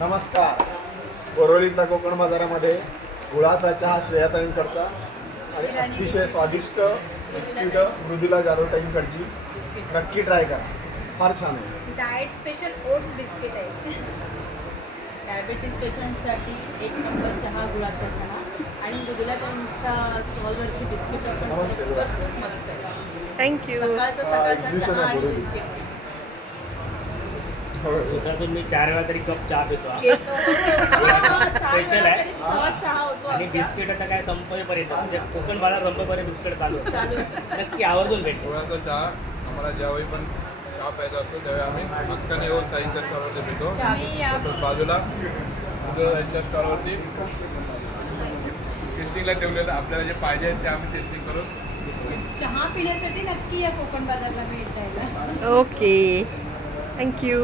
नमस्कार. बोरिवलीतल्या कोकण बाजारामध्ये गुळाचा चहा श्रेयाताईंकडचा आणि अतिशय स्वादिष्ट बिस्किट मृदुला जाधवताईंकडची नक्की ट्राय करा. फार छान आहे. डाएट स्पेशल ओट्स बिस्किट आहे. डायबिटीज पेशंटसाठी एक नंबर चहा, गुळाचा चहा आणि मृदुला त्यांच्या स्टॉलवरची बिस्किट पण नमस्ते. खूप मस्त आहे. थँक्यू. सकाळचा चहा आणि बिस्किट दिवसातून मी 4 वेळा तरी कप चहा पितो हा. स्पेशल आहे. चहा होतो आणि आमचा. बिस्किट आता काय संपेपर्यंत म्हणजे कोकण बाजार संपेपर्यंत बिस्किट चालू असतं. नक्की आवर्जून भेटतो. गुळाचा चहा आम्हाला ज्यावेळी पण चहा प्यायचा असतो त्यावेळी आम्ही हक्काने येऊन ताईंच्या स्टॉलवरती पितो. तसंच बाजूला यांच्या स्टॉलवरती टेस्टिंगला ठेवलेलं आपल्याला जे पाहिजे ते आम्ही टेस्टिंग करून चहा पिण्यासाठी नक्की या कोकण बाजारला भेट द्यायला. ओके. थँक्यू.